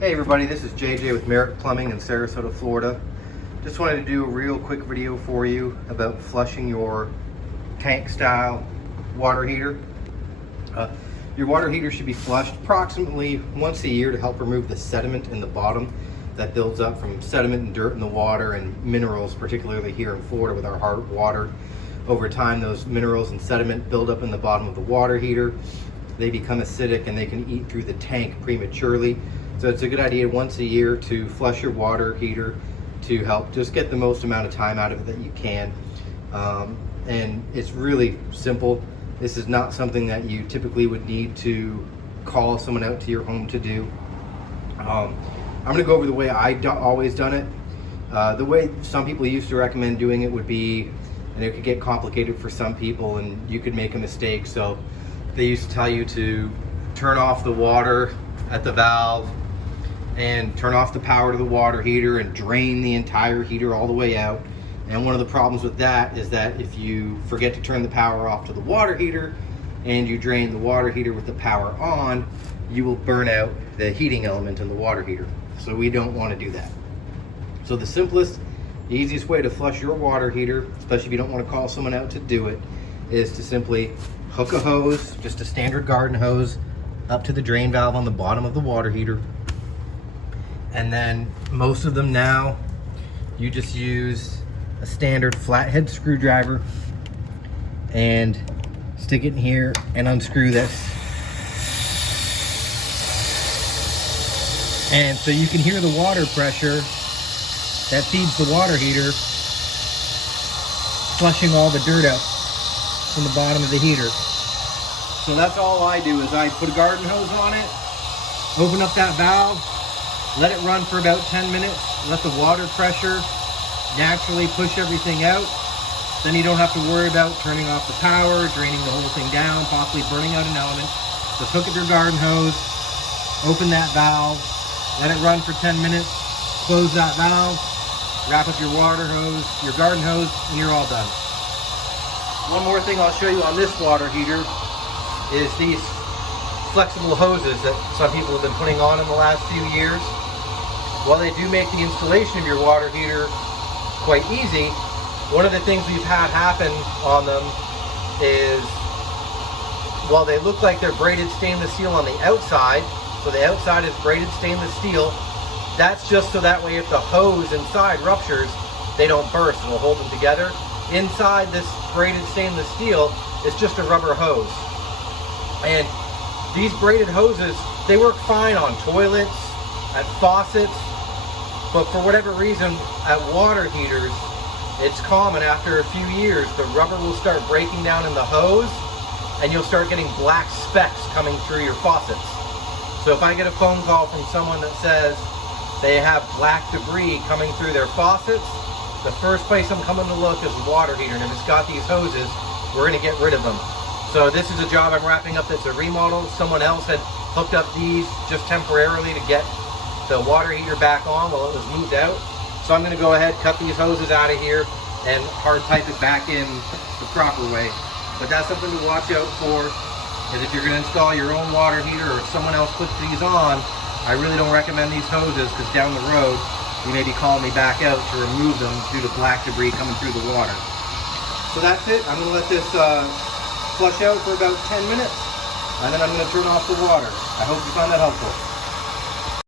Hey everybody, this is JJ with Merit Plumbing in Sarasota, Florida. Just wanted to do a real quick video for you about flushing your tank style water heater. Your water heater should be flushed approximately once a year to help remove the sediment in the bottom that builds up from sediment and dirt in the water and minerals, particularly here in Florida with our hard water. Over time, those minerals and sediment build up in the bottom of the water heater. They become acidic and they can eat through the tank prematurely. So it's a good idea once a year to flush your water heater to help just get the most amount of time out of it that you can. And it's really simple. This is not something that you typically would need to call someone out to your home to do. I'm gonna go over the way I've always done it. The way some people used to recommend doing it would be, and it could get complicated for some people and you could make a mistake. So they used to tell you to turn off the water at the valve and turn off the power to the water heater and drain the entire heater all the way out. And one of the problems with that is that if you forget to turn the power off to the water heater and you drain the water heater with the power on, you will burn out the heating element in the water heater. So we don't want to do that. So the simplest, the easiest way to flush your water heater, especially if you don't want to call someone out to do it, is to simply hook a hose, just a standard garden hose, up to the drain valve on the bottom of the water heater. And then most of them now, you just use a standard flathead screwdriver and stick it in here and unscrew this. And so you can hear the water pressure that feeds the water heater, flushing all the dirt out from the bottom of the heater. So that's all I do, is I put a garden hose on it, open up that valve, let it run for about 10 minutes, let the water pressure naturally push everything out. Then you don't have to worry about turning off the power, draining the whole thing down, possibly burning out an element. Just hook up your garden hose, open that valve, let it run for 10 minutes, close that valve, wrap up your water hose, your garden hose, and you're all done. One more thing I'll show you on this water heater is these flexible hoses that some people have been putting on in the last few years. While they do make the installation of your water heater quite easy, one of the things we've had happen on them is, while they look like they're braided stainless steel on the outside, so the outside is braided stainless steel, that's just so that way if the hose inside ruptures, they don't burst and will hold them together. Inside this braided stainless steel is just a rubber hose. And these braided hoses, they work fine on toilets, at faucets, but for whatever reason, at water heaters, it's common after a few years, the rubber will start breaking down in the hose and you'll start getting black specks coming through your faucets. So if I get a phone call from someone that says they have black debris coming through their faucets, the first place I'm coming to look is the water heater, and if it's got these hoses, we're gonna get rid of them. So this is a job I'm wrapping up that's a remodel. Someone else had hooked up these just temporarily to get the water heater back on while it was moved out. So I'm gonna go ahead, cut these hoses out of here and hard pipe it back in the proper way. But that's something to watch out for, is if you're gonna install your own water heater or if someone else puts these on, I really don't recommend these hoses, because down the road, you may be calling me back out to remove them due to black debris coming through the water. So that's it. I'm gonna let this flush out for about 10 minutes, and then I'm gonna turn off the water. I hope you found that helpful.